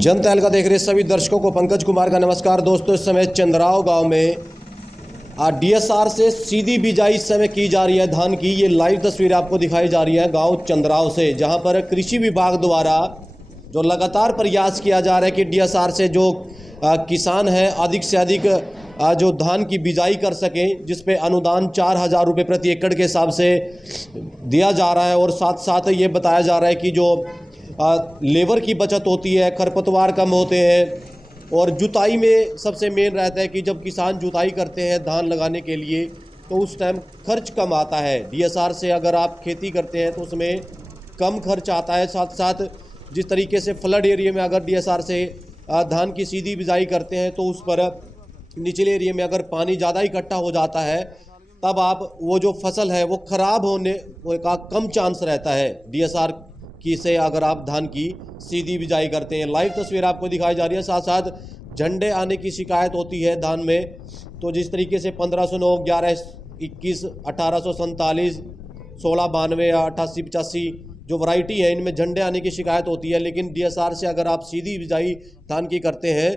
जन तहलका देख रहे सभी दर्शकों को पंकज कुमार का नमस्कार। दोस्तों, इस समय चंद्राव गांव में डीएसआर से सीधी बिजाई इस समय की जा रही है धान की। ये लाइव तस्वीर आपको दिखाई जा रही है गांव चंद्राव से, जहां पर कृषि विभाग द्वारा जो लगातार प्रयास किया जा रहा है कि डीएसआर से जो किसान हैं अधिक से अधिक जो धान की बिजाई कर सकें, जिस पे अनुदान 4,000 रुपये प्रति एकड़ के हिसाब से दिया जा रहा है। और साथ साथ ये बताया जा रहा है कि जो लेबर की बचत होती है, खरपतवार कम होते हैं, और जुताई में सबसे मेन रहता है कि जब किसान जुताई करते हैं धान लगाने के लिए तो उस टाइम खर्च कम आता है। डीएसआर से अगर आप खेती करते हैं तो उसमें कम खर्च आता है। साथ साथ जिस तरीके से फ्लड एरिया में अगर डीएसआर से धान की सीधी बिजाई करते हैं तो उस पर निचले एरिया में अगर पानी ज़्यादा इकट्ठा हो जाता है तब आप वो जो फसल है वो ख़राब होने का कम चांस रहता है डीएसआर की से अगर आप धान की सीधी बिजाई करते हैं। लाइव तस्वीर आपको दिखाई जा रही है। साथ साथ झंडे आने की शिकायत होती है धान में, तो जिस तरीके से 1509, 1121, 1847, 1692 या 8885 जो वैरायटी है इनमें झंडे आने की शिकायत होती है। लेकिन डीएसआर से अगर आप सीधी बिजाई धान की करते हैं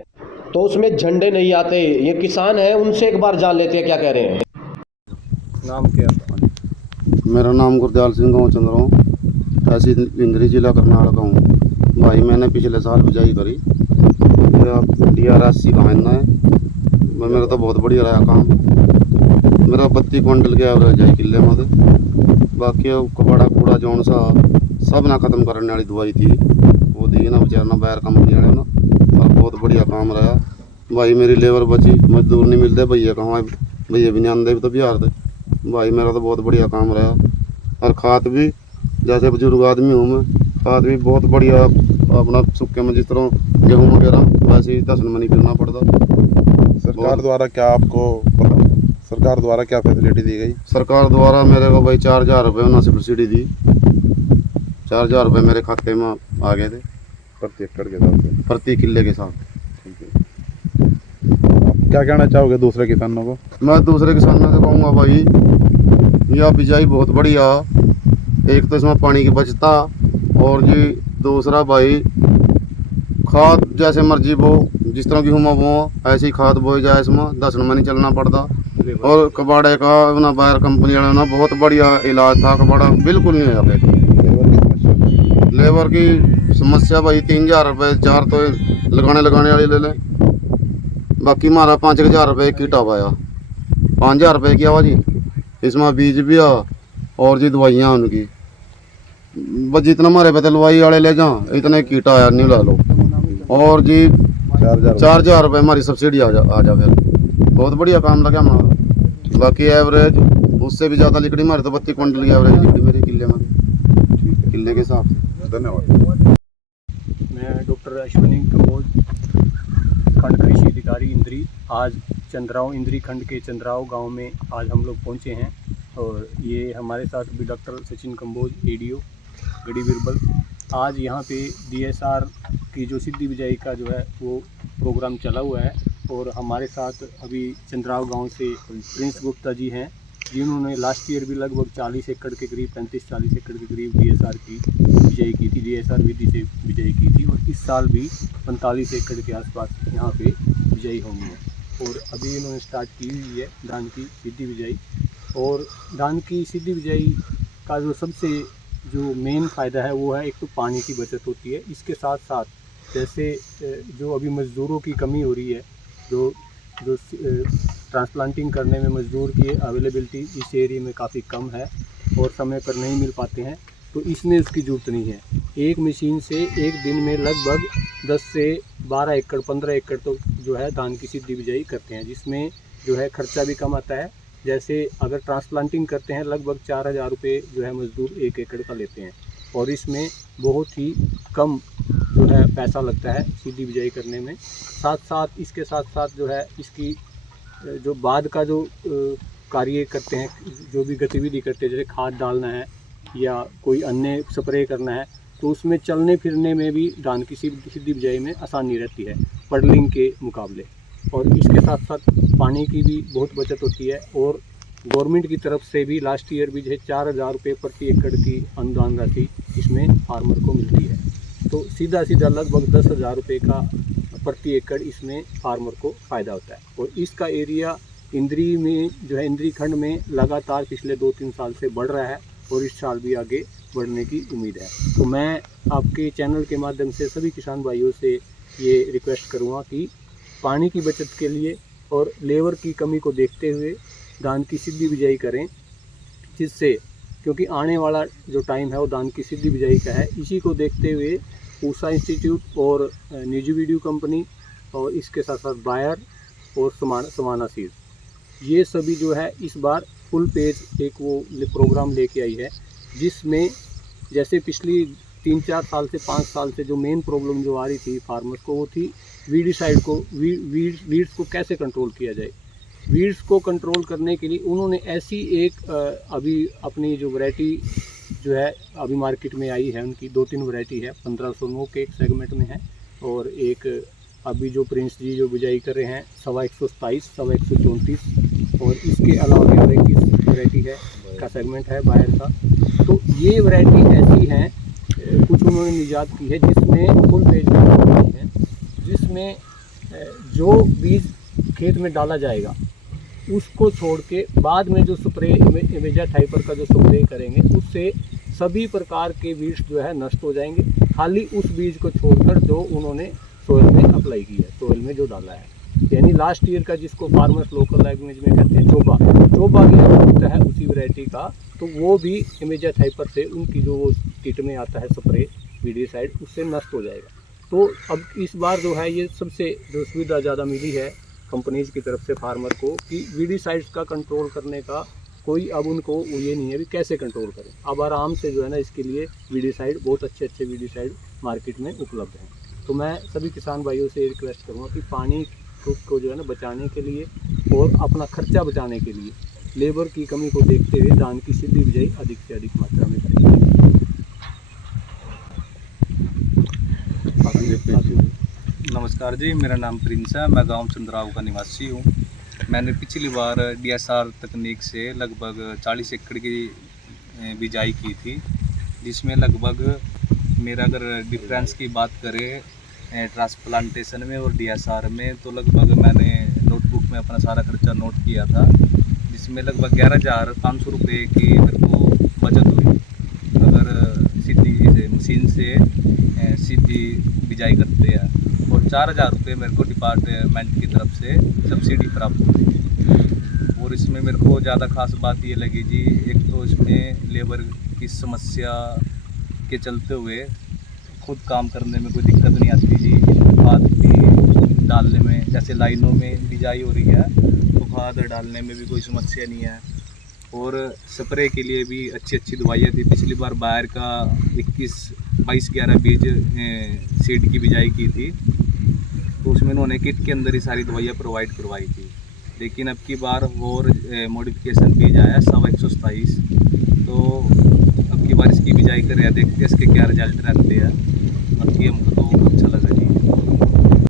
तो उसमें झंडे नहीं आते। ये किसान है, उनसे एक बार जान लेते हैं क्या कह रहे हैं। नाम क्या है? मेरा नाम गुरदयाल सिंह गाँव चंद्रों, तहसील इंद्री, जिला करनाल का हूँ। भाई मैंने पिछले साल बिजाई करी, DRS का है। मेरा तो बहुत बढ़िया रहा काम। मेरा 32 क्विंटल के एवरेज है किले में। बाकी कबाड़ा कूड़ा जौन सा सब ना ख़त्म करने वाली दवाई थी वो दी ना बेचारा ना बैर कंपनी वाले ना, और बहुत बढ़िया काम रहा भाई। मेरी लेबर बची, मजदूर नहीं मिलते, भैया कहाँ भैया भी नहीं आते तो बिहार थे भाई। मेरा तो बहुत बढ़िया काम रहा। और खाद भी, जैसे बुजुर्ग आदमी हूँ मैं, खाद भी बहुत बढ़िया अपना सूखे में जिस तरह गेहूँ वगैरह वैसे ही 10 में नहीं फिरना पड़ता। सरकार द्वारा क्या फैसिलिटी दी गई? सरकार द्वारा मेरे को भाई 4,000 रुपये उन्होंने सब्सिडी दी। 4,000 रुपये मेरे खाते में आ गए थे प्रति एकड़ के हिसाब से, प्रति किले के साथ। ठीक है। आप क्या कहना चाहोगे दूसरे किसानों को? मैं दूसरे किसानों से कहूँगा भाई यह बिजाई बहुत बढ़िया। एक तो इसमें पानी की बचता, और जी दूसरा भाई खाद जैसे मर्जी बो, जिस तरह गेहूँ में बो ऐसी खाद बोई जाए, इसमें 10 में नहीं चलना पड़ता। और कबाड़े का ना बायर कंपनी वाले ना बहुत बढ़िया इलाज था, कबाड़ा बिल्कुल नहीं है। लेबर की समस्या भाई 3,000 रुपये 4 तो लगाने वाले ले लें, बाकी हमारा 5,000 रुपये किट आवाया, 5,000 रुपये की आवाज़ी। इसमें बीज भी आ और जी दवाइयाँ उनकी बस जितना हमारे पे दवाई वाले ले जाओ इतने कीट आया नहीं ला लो, और जी 4,000 रुपये हमारी सब्सिडी आ जा फिर बहुत बढ़िया काम लगा हमारा। बाकी एवरेज उससे भी ज़्यादा लिकड़ी, हमारे तो 32 क्विंटल की एवरेज लिकड़ी मेरी किले में। ठीक है, किले के हिसाब से। धन्यवाद। मैं डॉक्टर अश्विनी कंबोज, खंड कृषि अधिकारी इंद्री। आज चंद्राव इंद्री खंड के चंद्राव गांव में आज हम लोग पहुंचे हैं, और ये हमारे साथ भी डॉक्टर सचिन कंबोज, ADO गढ़ी बिरबल। आज यहाँ पे DSR की जो सीधी बिजाई का जो है वो प्रोग्राम चला हुआ है, और हमारे साथ अभी चंद्राव गांव से प्रिंस गुप्ता जी हैं, जिन्होंने लास्ट ईयर भी लगभग 40 एकड़ के करीब, 35-40 एकड़ के करीब DSR की बिजाई की थी, DSR विधि से बिजाई की थी। और इस साल भी 45 एकड़ के आसपास यहाँ पे बिजाई होनी है, और अभी इन्होंने स्टार्ट की हुई है धान की सीधी बिजाई। और धान की सीधी बिजाई का जो सबसे जो मेन फ़ायदा है वो है, एक तो पानी की बचत होती है। इसके साथ साथ जैसे जो अभी मज़दूरों की कमी हो रही है, जो ट्रांसप्लांटिंग करने में मज़दूर की अवेलेबिलिटी इस एरिया में काफ़ी कम है और समय पर नहीं मिल पाते हैं, तो इसमें उसकी ज़रूरत नहीं है। एक मशीन से एक दिन में लगभग 10 से 12 एकड़ 15 एकड़ तो जो है धान की सीधी बिजाई करते हैं, जिसमें जो है खर्चा भी कम आता है। जैसे अगर ट्रांसप्लांटिंग करते हैं लगभग 4,000 रुपये जो है मज़दूर 1 एकड़ का लेते हैं, और इसमें बहुत ही कम जो है पैसा लगता है सीधी बिजाई करने में। इसके साथ साथ जो है इसकी जो बाद का जो कार्य करते हैं, जो भी गतिविधि करते हैं, जैसे खाद डालना है या कोई अन्य स्प्रे करना है, तो उसमें चलने फिरने में भी धान की सीधी बिजाई में आसानी रहती है पडलिंग के मुकाबले। और इसके साथ साथ पानी की भी बहुत बचत होती है, और गवर्नमेंट की तरफ से भी लास्ट ईयर भी जो है 4,000 रुपये प्रति एकड़ की अनुदान राशि इसमें फार्मर को मिलती है। तो सीधा सीधा लगभग 10,000 रुपये का प्रति एकड़ इसमें फार्मर को फ़ायदा होता है। और इसका एरिया इंद्री में जो है, इंद्री खंड में लगातार पिछले 2-3 साल से बढ़ रहा है और इस साल भी आगे बढ़ने की उम्मीद है। तो मैं आपके चैनल के माध्यम से सभी किसान भाइयों से ये रिक्वेस्ट करूँगा कि पानी की बचत के लिए और लेबर की कमी को देखते हुए धान की सीधी बिजाई करें, जिससे क्योंकि आने वाला जो टाइम है वो धान की सीधी बिजाई का है। इसी को देखते हुए ऊषा इंस्टीट्यूट और निजी वीडियो कंपनी और इसके साथ साथ बायर और समाना सीड, ये सभी जो है इस बार फुल पेज एक वो प्रोग्राम लेके आई है, जिसमें जैसे पिछली 3-4 साल से 5 साल से जो मेन प्रॉब्लम जो आ रही थी फार्मर्स को, वो थी वीडिसाइड को, वीड्स को कैसे कंट्रोल किया जाए। वीड्स को कंट्रोल करने के लिए उन्होंने ऐसी एक अभी अपनी जो वैरायटी जो है अभी मार्केट में आई है, उनकी 2-3 वैरायटी है। 1509 के एक सेगमेंट में है और एक अभी जो प्रिंस जी जो बिजाई कर रहे हैं 127, 134 और इसके अलावा 11-21 वैरायटी है का सेगमेंट है बाहर का। तो ये वैरायटी ऐसी हैं, कुछ उन्होंने निजात की है जिसमें फुल पेज है, जिसमें जो बीज खेत में डाला जाएगा उसको छोड़ के बाद में जो स्प्रे इमेजा टाइपर का जो स्प्रे करेंगे उससे सभी प्रकार के बीज जो है नष्ट हो जाएंगे, खाली उस बीज को छोड़कर जो उन्होंने सोयल में अप्लाई किया है, सोयल में जो डाला है। यानी लास्ट ईयर का जिसको फार्मर्स लोकल लैंग्वेज में कहते हैं चोबा होता है उसी वैरायटी का, तो वो भी इमेजा टाइपर से उनकी जो वो किट में आता है स्प्रे वीडिसाइड, उससे नष्ट हो जाएगा। तो अब इस बार जो है ये सबसे जो सुविधा ज़्यादा मिली है कंपनीज की तरफ से फार्मर को कि वीडिसाइड्स का कंट्रोल करने का कोई अब उनको ये नहीं है भी कैसे कंट्रोल करें। अब आराम से जो है ना इसके लिए वीडिसाइड, बहुत अच्छे वीडिसाइड मार्केट में उपलब्ध हैं। तो मैं सभी किसान भाइयों से रिक्वेस्ट करूँगा कि पानी को जो है ना बचाने के लिए और अपना खर्चा बचाने के लिए लेबर की कमी को देखते हुए धान की सीधी बिजाई अधिक से अधिक मात्रा में करें। नमस्कार जी, मेरा नाम प्रिंस है, मैं गांव चंद्राव का निवासी हूं। मैंने पिछली बार DSR तकनीक से लगभग 40 एकड़ की बिजाई की थी, जिसमें लगभग मेरा अगर डिफरेंस की बात करें ट्रांसप्लांटेशन में और DSR में, तो लगभग मैंने नोटबुक में अपना सारा खर्चा नोट किया था, जिसमें लगभग 11,500 रुपये की मेरे को बचत हुई अगर सीधी मशीन से सीधी बिजाई करते हैं। और 4,000 रुपये मेरे को डिपार्टमेंट की तरफ से सब्सिडी प्राप्त हुई। और इसमें मेरे को ज़्यादा खास बात ये लगी जी, एक तो इसमें लेबर की समस्या के चलते हुए खुद काम करने में कोई दिक्कत नहीं आती जी। खाद भी डालने में, जैसे लाइनों में बिजाई हो रही है तो खाद डालने में भी कोई समस्या नहीं है। और स्प्रे के लिए भी अच्छी दवाइयाँ थी। पिछली बार बायर का 21-22-11 बीज सीड की बिजाई की थी, तो उसमें उन्होंने किट के अंदर ही सारी दवाइयाँ प्रोवाइड करवाई थी। लेकिन अब की बार और मॉडिफिकेशन बीज आया 127, तो अब की बार इसकी बिजाई कर रहे हैं, देखते हैं इसके क्या रिजल्ट रहते हैं।